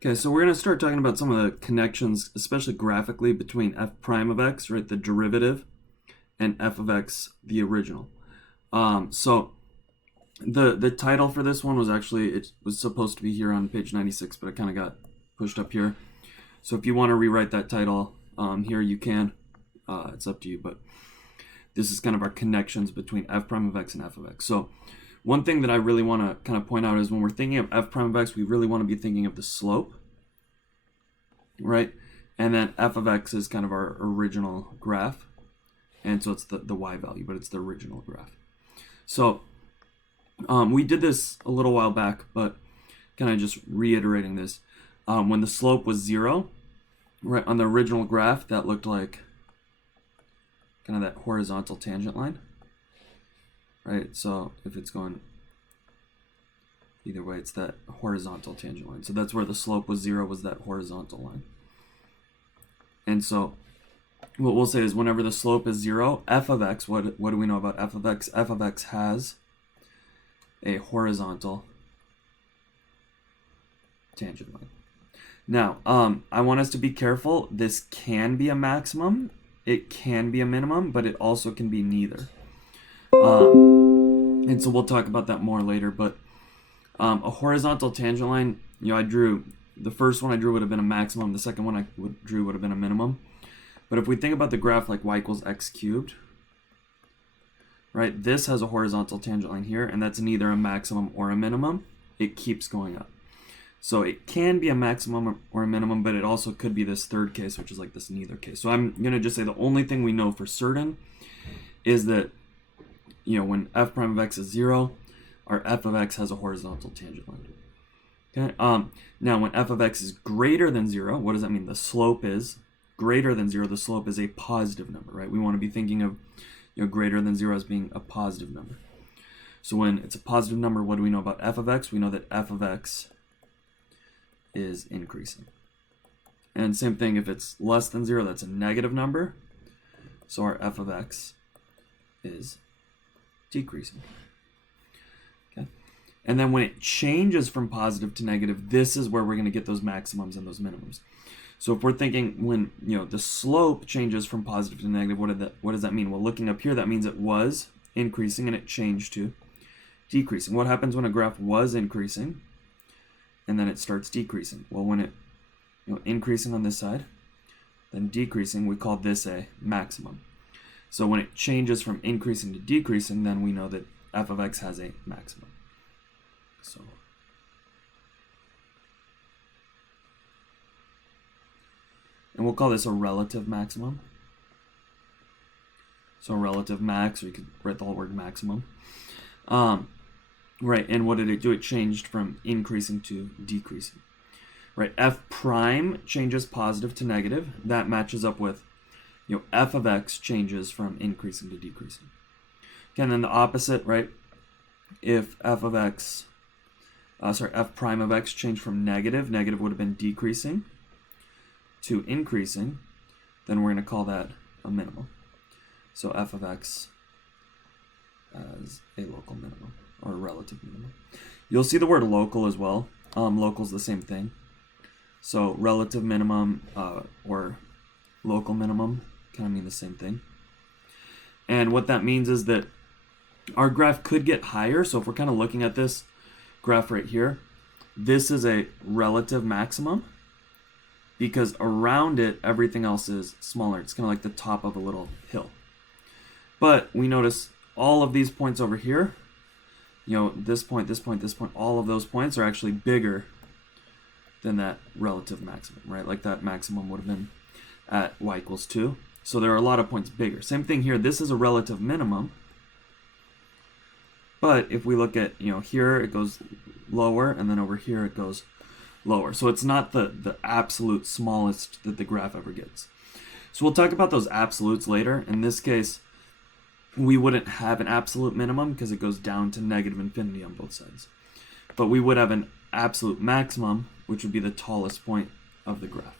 Okay, so we're going to start talking about some of the connections, especially graphically, between f prime of x, right, the derivative, and f of x, the original. So the title for this one was actually, it was supposed to be here on page 96, but it kind of got pushed up here. So if you want to rewrite that title here, you can. It's up to you, but this is kind of our connections between f prime of x and f of x. So one thing that I really want to kind of point out is when we're thinking of f prime of x, we really want to be thinking of the slope, right? And then f of x is kind of our original graph. And so it's the y value, but it's the original graph. So we did this a little while back, but kind of just reiterating this. When the slope was 0, right, on the original graph, that looked like kind of that horizontal tangent line, right? So if it's going either way, it's that horizontal tangent line. So that's where the slope was 0, was that horizontal line. And so what we'll say is whenever the slope is 0, f of x, what do we know about f of x? F of x has a horizontal tangent line. Now, I want us to be careful. This can be a maximum, it can be a minimum, but it also can be neither. And so we'll talk about that more later, but a horizontal tangent line, I drew, the first one I drew would have been a maximum, the second one I drew would have been a minimum. But if we think about the graph like y equals x cubed, right, this has a horizontal tangent line here, and that's neither a maximum or a minimum. It keeps going up. So it can be a maximum or a minimum, but it also could be this third case, which is like this neither case. So I'm going to just say the only thing we know for certain is that, when f prime of x is 0, our f of x has a horizontal tangent line. Okay. Now, when f of x is greater than 0, what does that mean? The slope is greater than 0. The slope is a positive number, right? We want to be thinking of greater than 0 as being a positive number. So when it's a positive number, what do we know about f of x? We know that f of x is increasing. And same thing, if it's less than 0, that's a negative number. So our f of x is decreasing. Okay. And then when it changes from positive to negative, this is where we're going to get those maximums and those minimums. So if we're thinking when the slope changes from positive to negative, what does that mean? Well, looking up here, that means it was increasing and it changed to decreasing. What happens when a graph was increasing and then it starts decreasing? Well, when it increasing on this side, then decreasing, we call this a maximum. So when it changes from increasing to decreasing, then we know that f of x has a maximum. So and we'll call this a relative maximum. So relative max, or you could write the whole word maximum. Right, and what did it do? It changed from increasing to decreasing. Right, f prime changes positive to negative. That matches up with, f of x changes from increasing to decreasing. Okay, and then the opposite, right? If f prime of x changed from negative would have been decreasing, to increasing, then we're going to call that a minimum. So f of x as a local minimum or a relative minimum. You'll see the word local as well. Local is the same thing. So relative minimum or local minimum kind of mean the same thing. And what that means is that our graph could get higher. So if we're kind of looking at this graph right here, this is a relative maximum, because around it, everything else is smaller. It's kind of like the top of a little hill. But we notice all of these points over here, this point, this point, this point, all of those points are actually bigger than that relative maximum, right? Like that maximum would have been at y equals 2. So there are a lot of points bigger. Same thing here. This is a relative minimum. But if we look at, here it goes lower, and then over here it goes lower. So it's not the absolute smallest that the graph ever gets. So we'll talk about those absolutes later. In this case, we wouldn't have an absolute minimum because it goes down to negative infinity on both sides. But we would have an absolute maximum, which would be the tallest point of the graph.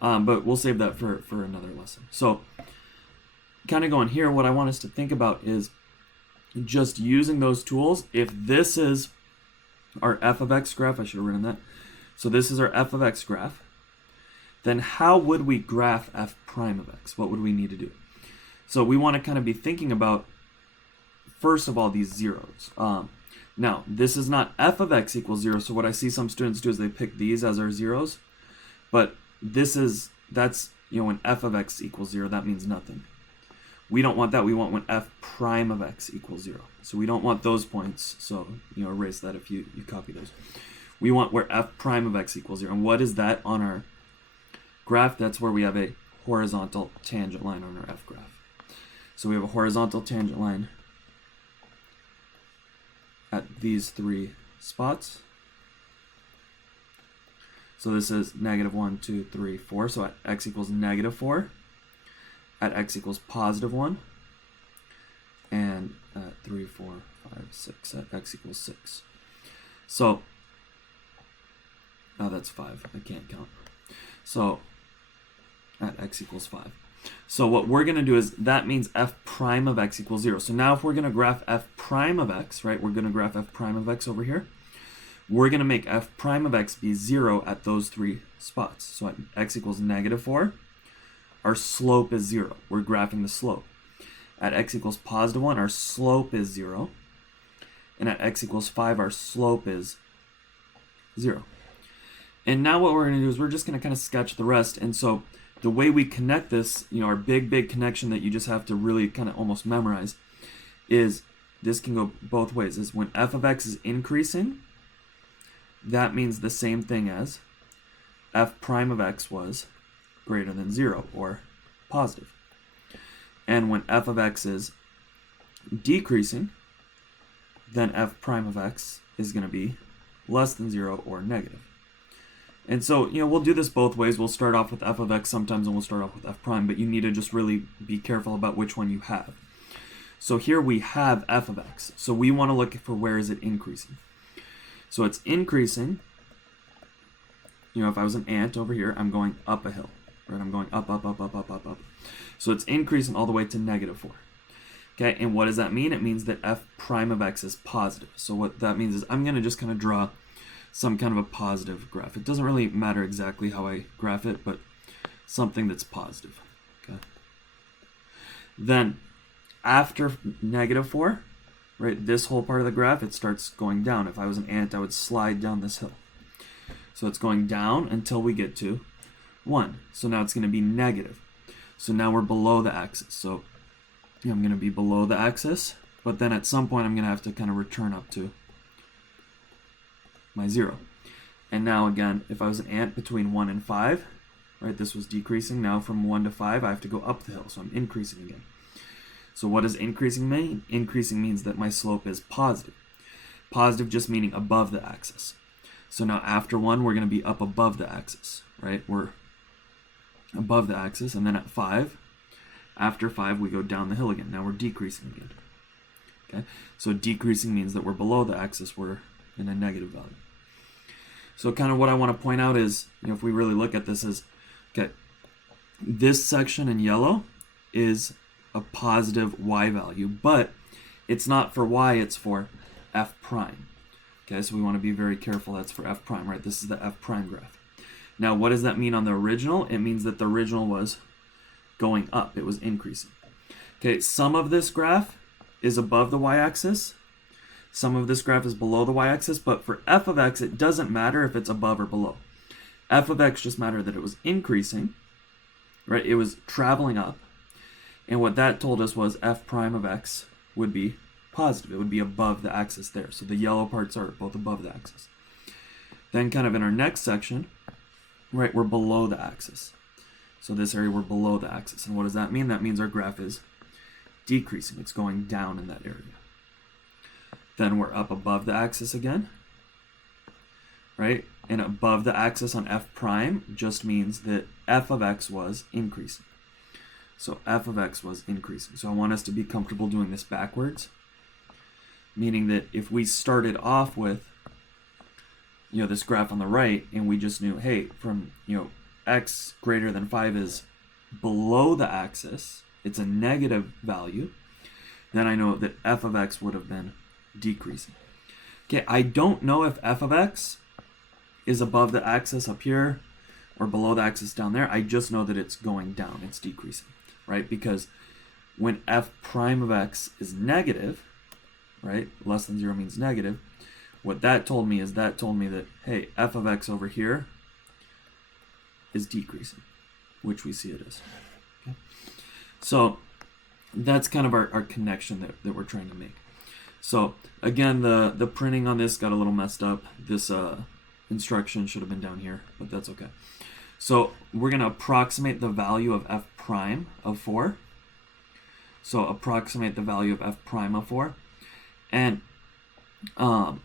But we'll save that for another lesson. So kind of going here, what I want us to think about is just using those tools. If this is our f of x graph, I should have written that. So this is our f of x graph. Then how would we graph f prime of x? What would we need to do? So we want to kind of be thinking about, first of all, these zeros. Now, this is not f of x equals 0, so what I see some students do is they pick these as our zeros, but that's, when f of x equals 0, that means nothing. We don't want that. We want when f prime of x equals 0. So we don't want those points, so, erase that if you copy those. We want where f prime of x equals 0. And what is that on our graph? That's where we have a horizontal tangent line on our f graph. So we have a horizontal tangent line at these 3 spots. So this is -1, 2, 3, 4. So at x equals -4, at x equals +1, and at 3, 4, 5, 6, at x equals 6. So, that's 5. I can't count. So at x equals 5. So what we're going to do is, that means f prime of x equals 0. So now if we're going to graph f prime of x, right, we're going to graph f prime of x over here. We're going to make f prime of x be 0 at those 3 spots. So at x equals -4, our slope is 0. We're graphing the slope. At x equals +1, our slope is 0. And at x equals 5, our slope is 0. And now what we're going to do is we're just going to kind of sketch the rest. And so the way we connect this, our big connection that you just have to really kind of almost memorize, is this can go both ways. Is when f of x is increasing, that means the same thing as f prime of x was greater than 0 or positive. And when f of x is decreasing, then f prime of x is going to be less than 0 or negative. And so, we'll do this both ways. We'll start off with f of x sometimes, and we'll start off with f prime, but you need to just really be careful about which one you have. So here we have f of x. So we want to look for where is it increasing. So it's increasing. If I was an ant over here, I'm going up a hill. Right? I'm going up, up, up, up, up, up, up. So it's increasing all the way to -4. Okay, and what does that mean? It means that f prime of x is positive. So what that means is I'm going to just kind of draw some kind of a positive graph. It doesn't really matter exactly how I graph it, but something that's positive. Okay. Then after -4, right, this whole part of the graph, it starts going down. If I was an ant, I would slide down this hill. So it's going down until we get to 1. So now it's going to be negative. So now we're below the axis. So I'm going to be below the axis, but then at some point I'm going to have to kind of return up to my 0. And now again, if I was an ant between 1 and 5, right, this was decreasing. Now from 1 to 5, I have to go up the hill, so I'm increasing again. So what does increasing mean? Increasing means that my slope is positive. Positive just meaning above the axis. So now after 1, we're going to be up above the axis, right? We're above the axis, and then at 5, after 5, we go down the hill again. Now we're decreasing again. Okay, so decreasing means that we're below the axis, we're in a negative value. So kind of what I want to point out is, if we really look at this is, okay, this section in yellow is a positive y value, but it's not for y, it's for f prime. Okay, so we want to be very careful. That's for f prime, right? This is the f prime graph. Now, what does that mean on the original? It means that the original was going up. It was increasing. Okay, some of this graph is above the y-axis. Some of this graph is below the y-axis, but for f of x, it doesn't matter if it's above or below. F of x just mattered that it was increasing, right? It was traveling up. And what that told us was f prime of x would be positive. It would be above the axis there. So the yellow parts are both above the axis. Then kind of in our next section, right, we're below the axis. So this area, we're below the axis. And what does that mean? That means our graph is decreasing. It's going down in that area. Then we're up above the axis again, right? And above the axis on f prime just means that f of x was increasing. So f of x was increasing. So I want us to be comfortable doing this backwards, meaning that if we started off with, this graph on the right, and we just knew, hey, from, x greater than 5 is below the axis, it's a negative value, then I know that f of x would have been decreasing. Okay, I don't know if f of x is above the axis up here or below the axis down there, I just know that it's going down, it's decreasing, right? Because when f prime of x is negative, right, less than 0 means negative, what that told me is that, hey, f of x over here is decreasing, which we see it is. Okay? So that's kind of our connection that we're trying to make. So again, the printing on this got a little messed up. This instruction should have been down here, but that's okay. So we're going to approximate the value of f prime of 4. So approximate the value of f prime of 4. And, so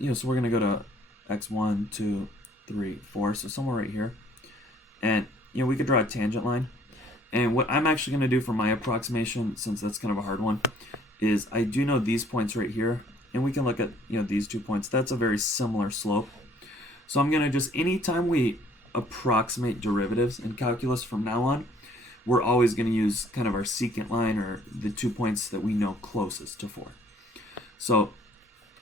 we're going to go to x1, 2, 3, 4. So somewhere right here. And, we could draw a tangent line. And what I'm actually going to do for my approximation, since that's kind of a hard one, is I do know these points right here. And we can look at, these 2 points. That's a very similar slope. So I'm going to just, anytime we approximate derivatives in calculus from now on, we're always going to use kind of our secant line, or the 2 points that we know closest to 4. So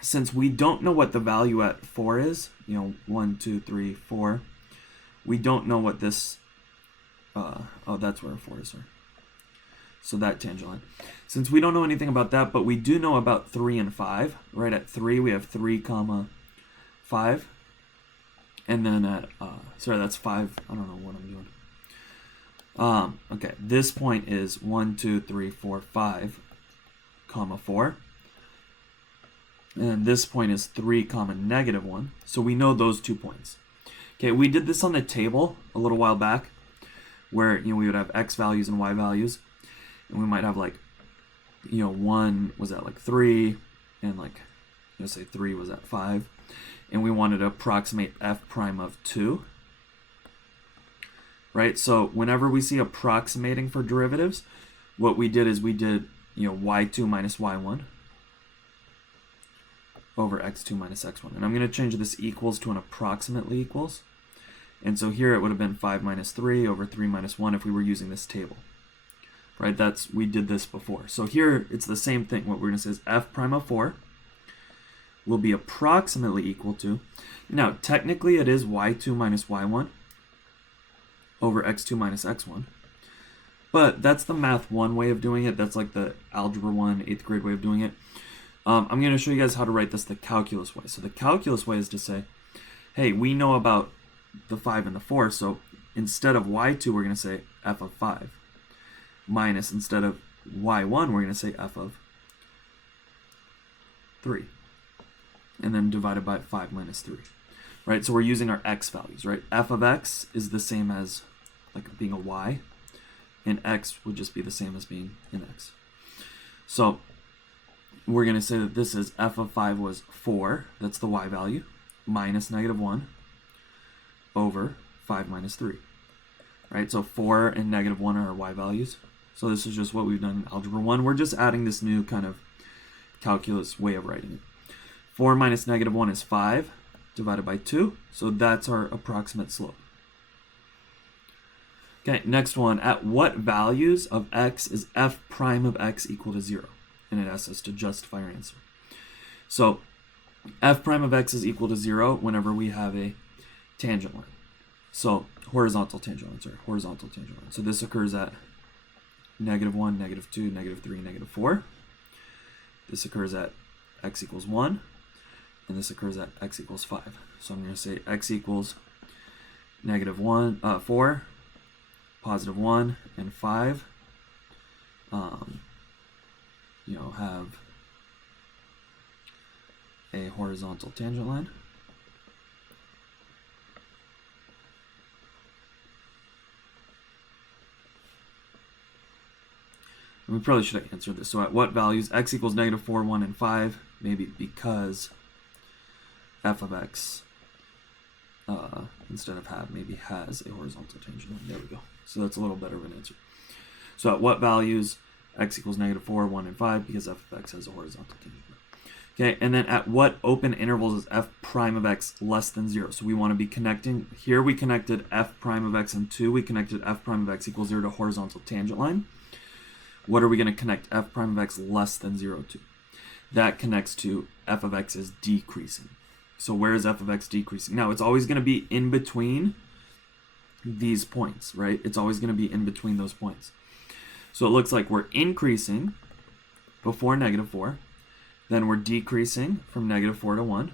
since we don't know what the value at 4 is, 1, 2, 3, 4, we don't know what this, that's where 4 is, sorry. So that tangent line. Since we don't know anything about that, but we do know about 3 and 5, right? At 3, we have 3 comma 5. And then at, sorry, that's 5. I don't know what I'm doing. Okay, this point is 1, 2, 3, 4, 5, comma 4. And this point is 3, comma negative 1. So we know those 2 points. Okay, we did this on the table a little while back, where, we would have x values and y values. And we might have, like, 1 was at, like, 3, and, like, say 3 was at 5. And we wanted to approximate f prime of 2. Right? So whenever we see approximating for derivatives, what we did is we did, y2 minus y1 over x2 minus x1. And I'm going to change this equals to an approximately equals. And so here it would have been 5 minus 3 over 3 minus 1 if we were using this table. Right? We did this before. So here it's the same thing. What we're going to say is f prime of 4 will be approximately equal to, now technically it is y2 minus y1 over x2 minus x1, but that's the math 1 way of doing it. That's like the algebra 1 8th grade way of doing it. I'm going to show you guys how to write this the calculus way. So the calculus way is to say, hey, we know about the 5 and the 4, so instead of y2 we're going to say f of 5 minus, instead of y1 we're going to say f of 3. And then divided by 5 minus 3, right? So we're using our x values, right? F of x is the same as like being a y, and x would just be the same as being an x. So we're going to say that this is f of 5 was 4, that's the y value, minus negative 1 over 5 minus 3, right? So 4 and negative 1 are our y values. So this is just what we've done in algebra 1. We're just adding this new kind of calculus way of writing it. 4 minus negative 1 is 5 divided by 2. So that's our approximate slope. Okay, next one. At what values of x is f prime of x equal to 0? And it asks us to justify our answer. So f prime of x is equal to 0 whenever we have a tangent line. So horizontal tangent line, horizontal tangent line. So this occurs at negative 1, negative 2, negative 3, negative 4. This occurs at x equals 1. And this occurs at x equals 5. So I'm going to say x equals negative 4, positive 1, and 5. Have a horizontal tangent line. And we probably should have answered this. So at what values? X equals negative 4, 1, and 5. Maybe because f of x, instead of have, maybe has a horizontal tangent line. There we go. So that's a little better of an answer. So at what values? X equals negative 4, 1, and 5, because f of x has a horizontal tangent line. Okay, and then at what open intervals is f prime of x less than 0? So we want to be connecting, here we connected f prime of x and 2, we connected f prime of x equals 0 to horizontal tangent line. What are we going to connect f prime of x less than 0 to? That connects to f of x is decreasing. So where is f of x decreasing? Now, it's always going to be in between these points, right? It's always going to be in between those points. So it looks like we're increasing before -4, then we're decreasing from -4 to 1,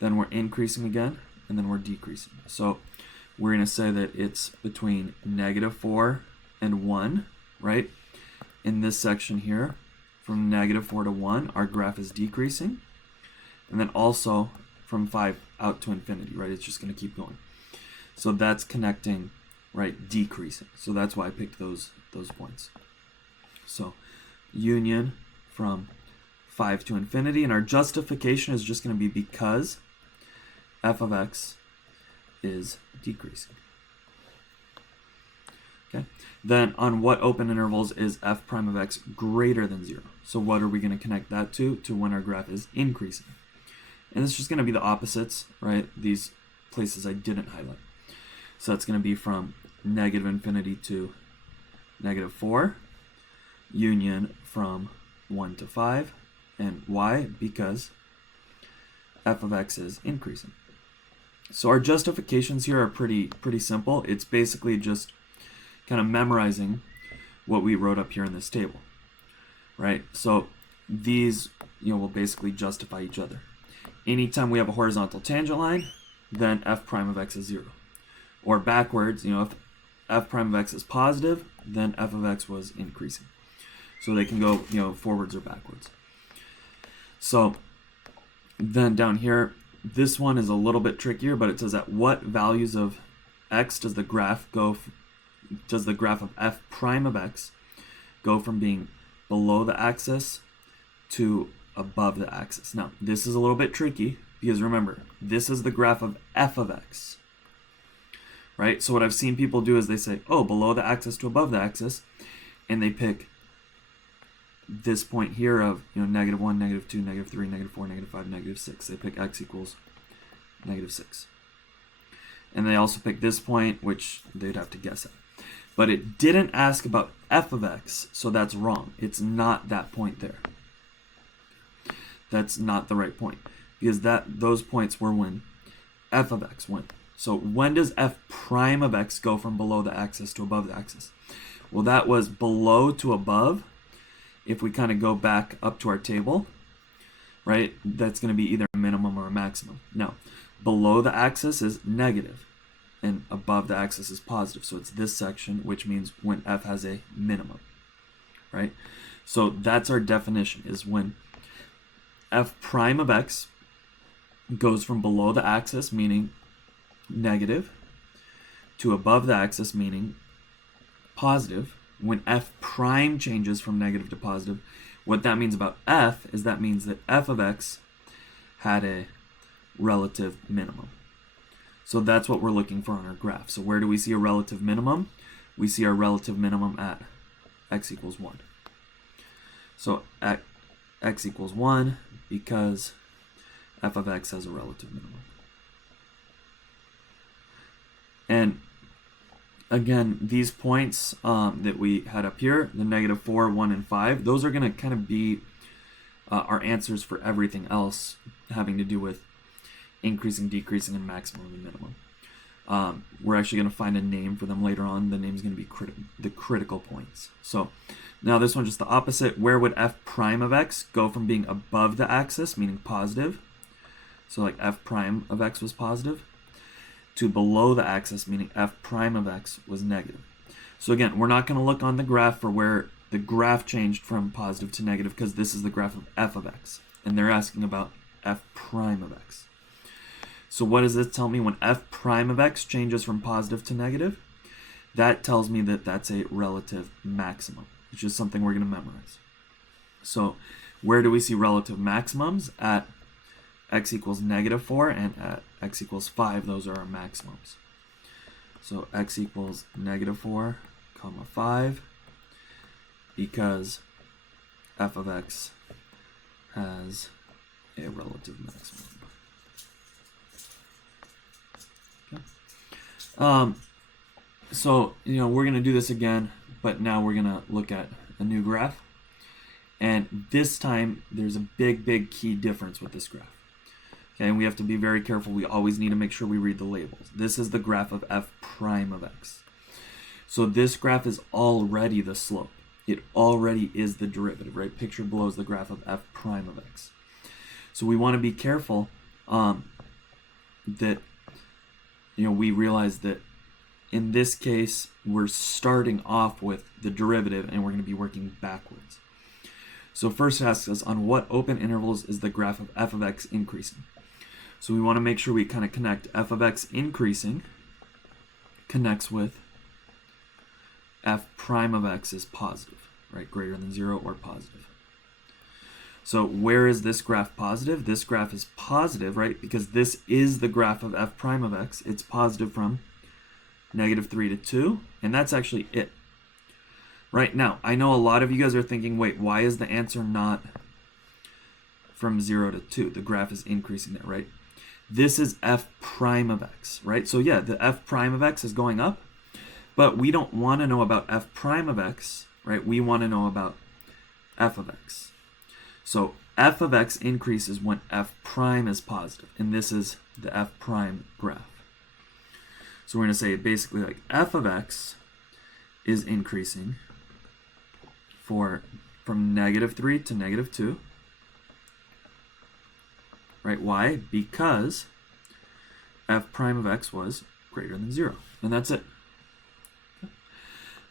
then we're increasing again, and then we're decreasing. So we're going to say that it's between -4 and 1, right? In this section here, from -4 to 1, our graph is decreasing. And then also from 5 out to infinity, right? It's just going to keep going. So that's connecting, right, decreasing. So that's why I picked those points. So union from 5 to infinity. And our justification is just going to be because f of x is decreasing. Okay. Then on what open intervals is f prime of x greater than 0? So what are we going to connect that to? To when our graph is increasing. And it's just going to be the opposites, right? These places I didn't highlight. So that's going to be from -infinity to -4, union from 1 to 5. And why? Because f of x is increasing. So our justifications here are pretty simple. It's basically just kind of memorizing what we wrote up here in this table, right? So these, will basically justify each other. Anytime we have a horizontal tangent line, then f prime of x is 0. Or backwards, if f prime of x is positive, then f of x was increasing. So they can go, forwards or backwards. So then down here, this one is a little bit trickier, but it says at what values of x does the graph of f prime of x go from being below the axis to above the axis? Now, this is a little bit tricky because remember, this is the graph of f of x, right? So what I've seen people do is they say, oh, below the axis to above the axis, and they pick this point here of, -1, -2, -3, -4, -5, -6. They pick x equals -6. And they also pick this point, which they'd have to guess at. But it didn't ask about f of x, so that's wrong. It's not that point there. That's not the right point, because those points were when f of x went. So when does f prime of x go from below the axis to above the axis? Well, that was below to above. If we kind of go back up to our table, right, that's going to be either a minimum or a maximum. Now, below the axis is negative, and above the axis is positive. So it's this section, which means when f has a minimum, right? So that's our definition, is when f prime of x goes from below the axis, meaning negative, to above the axis, meaning positive. When f prime changes from negative to positive, what that means about f is that means that f of x had a relative minimum. So that's what we're looking for on our graph. So where do we see a relative minimum? We see our relative minimum at x equals 1. So at x equals 1 because f of x has a relative minimum. And again, these points that we had up here, the -4, 1, and 5, those are going to kind of be our answers for everything else having to do with increasing, decreasing, and maximum and minimum. We're actually going to find a name for them later on. The name is going to be the critical points. So now this one's just the opposite. Where would f prime of x go from being above the axis, meaning positive? So like f prime of x was positive, to below the axis, meaning f prime of x was negative. So again, we're not going to look on the graph for where the graph changed from positive to negative, because this is the graph of f of x, and they're asking about f prime of x. So what does this tell me? When f prime of x changes from positive to negative, that tells me that that's a relative maximum, which is something we're going to memorize. So where do we see relative maximums? At x equals -4 and at x equals 5, those are our maximums. So x equals -4, 5, because f of x has a relative maximum. Okay. So, we're going to do this again, but now we're going to look at a new graph. And this time, there's a big key difference with this graph. Okay, and we have to be very careful. We always need to make sure we read the labels. This is the graph of f prime of x. So this graph is already the slope. It already is the derivative, right? Pictured below is the graph of f prime of x. So we want to be careful that, we realize that in this case, we're starting off with the derivative and we're going to be working backwards. So first it asks us, on what open intervals is the graph of f of x increasing? So we want to make sure we kind of connect f of x increasing connects with f prime of x is positive, right? Greater than 0 or positive. So where is this graph positive? This graph is positive, right? Because this is the graph of f prime of x. It's positive from -3 to 2, and that's actually it. Right now, I know a lot of you guys are thinking, wait, why is the answer not from 0 to 2? The graph is increasing there, right? This is f prime of x, right? So yeah, the f prime of x is going up, but we don't want to know about f prime of x, right? We want to know about f of x. So f of x increases when f prime is positive, and this is the f prime graph. So we're going to say basically like f of x is increasing from -3 to -2. Right? Why? Because f prime of x was greater than 0. And that's it.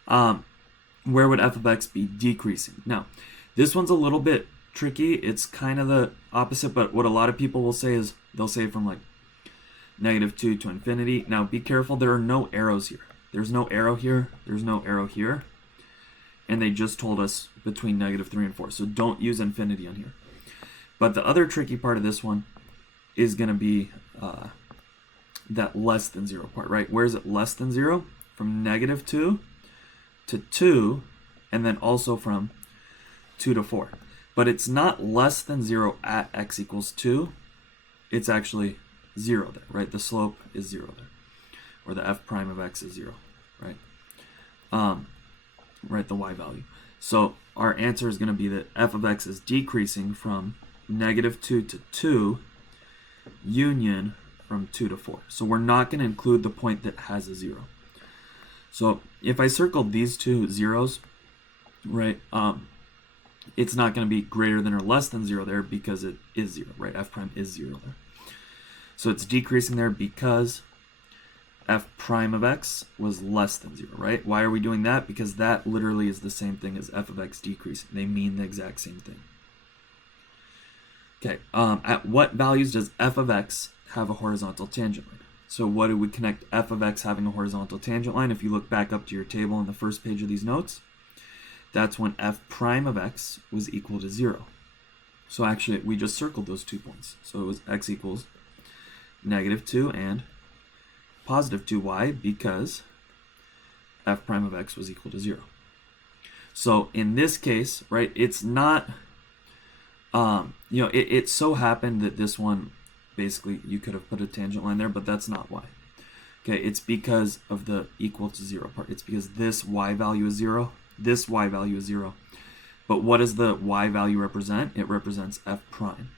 Where would f of x be decreasing? Now, this one's a little bit tricky. It's kind of the opposite, but what a lot of people will say is they'll say from like -2 to infinity. Now, be careful. There are no arrows here. There's no arrow here. There's no arrow here. And they just told us between -3 and 4. So don't use infinity on here. But the other tricky part of this one is going to be that less than 0 part, right? Where is it less than 0? From -2 to 2, and then also from 2 to 4. But it's not less than 0 at x equals 2. It's actually 0 there, right? The slope is 0 there. Or the f prime of x is 0, right? Right, the y value. So our answer is going to be that f of x is decreasing from -2 to 2 union from 2 to 4. So we're not going to include the point that has a 0. So if I circled these two zeros, right, it's not going to be greater than or less than 0 there because it is 0, right? F prime is 0 there. So it's decreasing there because f prime of x was less than 0, right? Why are we doing that? Because that literally is the same thing as f of x decreasing. They mean the exact same thing. Okay, at what values does f of x have a horizontal tangent line? So what do we connect f of x having a horizontal tangent line? If you look back up to your table on the first page of these notes, that's when f prime of x was equal to 0. So actually, we just circled those 2 points. So it was x equals -2 and +2. Why? Because f prime of x was equal to 0. So in this case, right, it's not, it so happened that this one, basically, you could have put a tangent line there, but that's not why. Okay, it's because of the equal to 0 part. It's because this y value is 0, this y value is 0. But what does the y value represent? It represents f prime.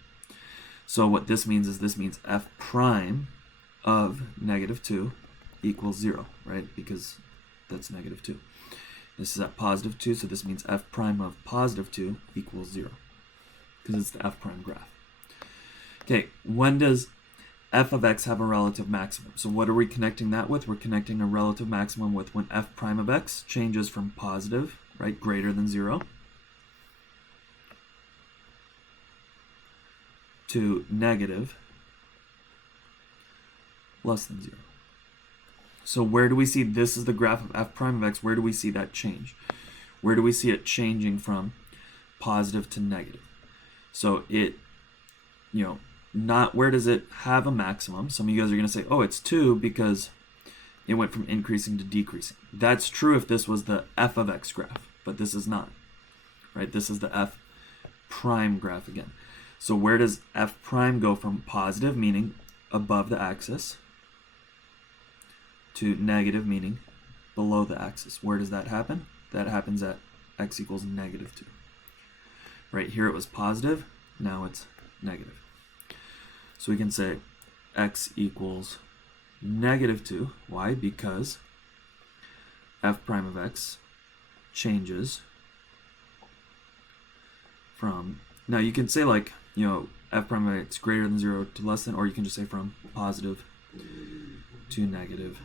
So what this means is this means f prime of -2 equals 0, right? Because that's -2. This is at +2, so this means f prime of +2 equals 0. Because it's the f prime graph. Okay, when does f of x have a relative maximum? So what are we connecting that with? We're connecting a relative maximum with when f prime of x changes from positive, right, greater than 0, to negative, less than 0. So where do we see, this is the graph of f prime of x, where do we see that change? Where do we see it changing from positive to negative? So it, not where does it have a maximum? Some of you guys are going to say, oh, it's 2 because it went from increasing to decreasing. That's true if this was the f of x graph, but this is not, right? This is the f prime graph again. So where does f prime go from positive, meaning above the axis, to negative, meaning below the axis? Where does that happen? That happens at x equals -2. Right here it was positive, now it's negative. So we can say x equals negative 2. Why? Because f prime of x changes from, now you can say like, you know, f prime of x greater than 0 to less than, or you can just say from positive to negative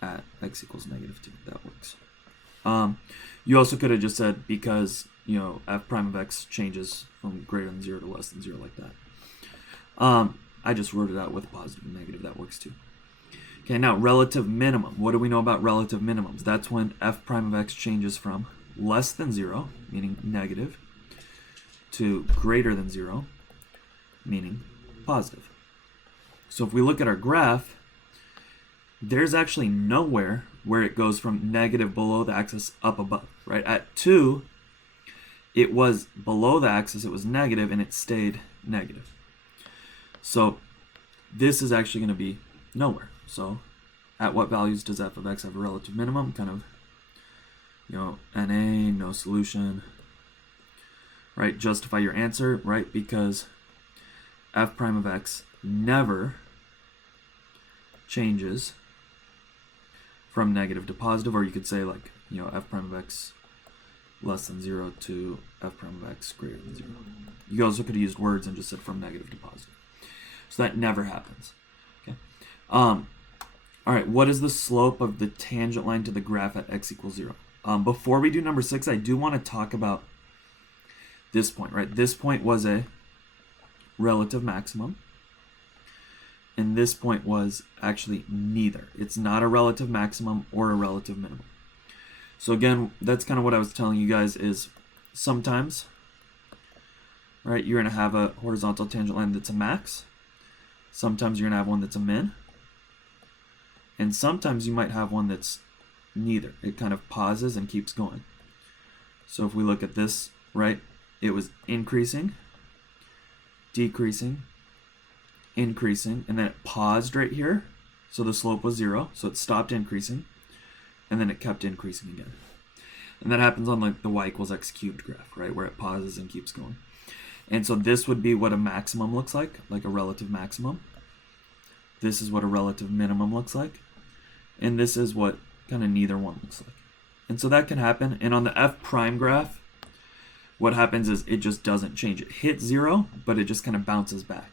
at x equals negative 2. That works. You also could have just said because, you know, f prime of x changes from greater than 0 to less than 0 like that. I just wrote it out with positive and negative. That works too. Okay, now relative minimum. What do we know about relative minimums? That's when f prime of x changes from less than 0, meaning negative, to greater than 0, meaning positive. So if we look at our graph, there's actually nowhere where it goes from negative below the axis up above, right? At 2, it was below the axis, it was negative, and it stayed negative. So this is actually going to be nowhere. So at what values does f of x have a relative minimum? Kind of, you know, NA, no solution, right? Justify your answer, right? Because f prime of x never changes from negative to positive, or you could say like, you know, f prime of x less than 0 to f prime of x greater than 0. You also could have used words and just said from negative to positive. So that never happens. Okay. All right, what is the slope of the tangent line to the graph at x equals 0? Before we do number 6, I do want to talk about this point, right? This point was a relative maximum, and this point was actually neither. It's not a relative maximum or a relative minimum. So again, that's kind of what I was telling you guys is sometimes, right, you're going to have a horizontal tangent line that's a max. Sometimes you're going to have one that's a min. And sometimes you might have one that's neither. It kind of pauses and keeps going. So if we look at this, right, it was increasing, decreasing, increasing, and then it paused right here. So the slope was 0. So it stopped increasing, and then it kept increasing again. And that happens on like the y equals x cubed graph, right, where it pauses and keeps going. And so this would be what a maximum looks like a relative maximum. This is what a relative minimum looks like. And this is what kind of neither one looks like. And so that can happen. And on the f prime graph, what happens is it just doesn't change. It hits 0, but it just kind of bounces back,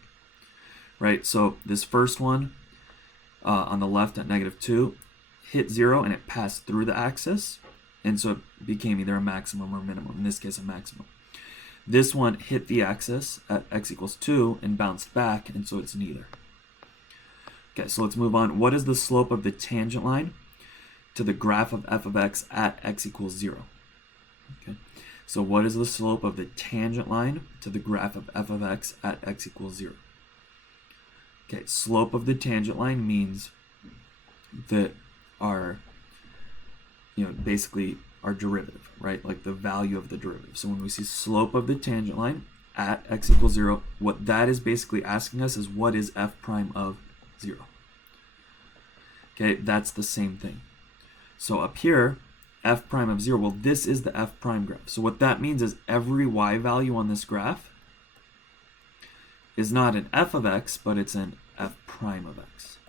right? So this first one on the left at negative 2 hit 0, and it passed through the axis. And so it became either a maximum or minimum, in this case a maximum. This one hit the axis at x equals 2 and bounced back, and so it's neither. Okay, so let's move on. What is the slope of the tangent line to the graph of f of x at x equals 0? Okay, so what is the slope of the tangent line to the graph of f of x at x equals 0? Okay, slope of the tangent line means that our, you know, basically our derivative, right? Like the value of the derivative. So when we see slope of the tangent line at x equals 0, what that is basically asking us is what is f prime of 0? Okay, that's the same thing. So up here, f prime of 0, well, this is the f prime graph. So what that means is every y value on this graph is not an f of x, but it's an f prime of x.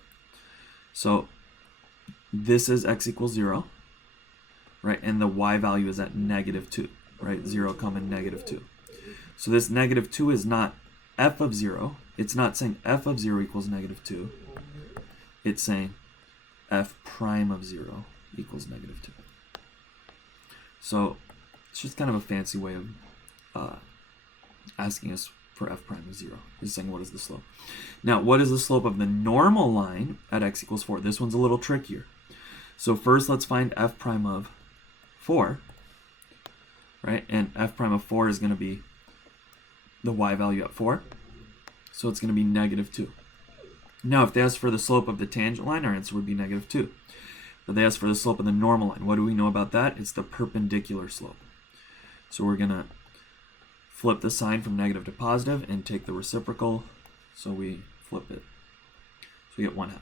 So this is x equals 0, right? And the y value is at negative 2, right? 0, negative 2. So this negative 2 is not f of 0. It's not saying f of 0 equals negative 2. It's saying f prime of 0 equals negative 2. So it's just kind of a fancy way of asking us for f prime of 0. It's saying what is the slope. Now, what is the slope of the normal line at x equals 4? This one's a little trickier. So first, let's find f prime of 4, right? And f prime of 4 is going to be the y value at 4. So it's going to be negative 2. Now, if they ask for the slope of the tangent line, our answer would be negative 2. But they ask for the slope of the normal line. What do we know about that? It's the perpendicular slope. So we're going to flip the sign from negative to positive and take the reciprocal. So we flip it. So we get 1/2.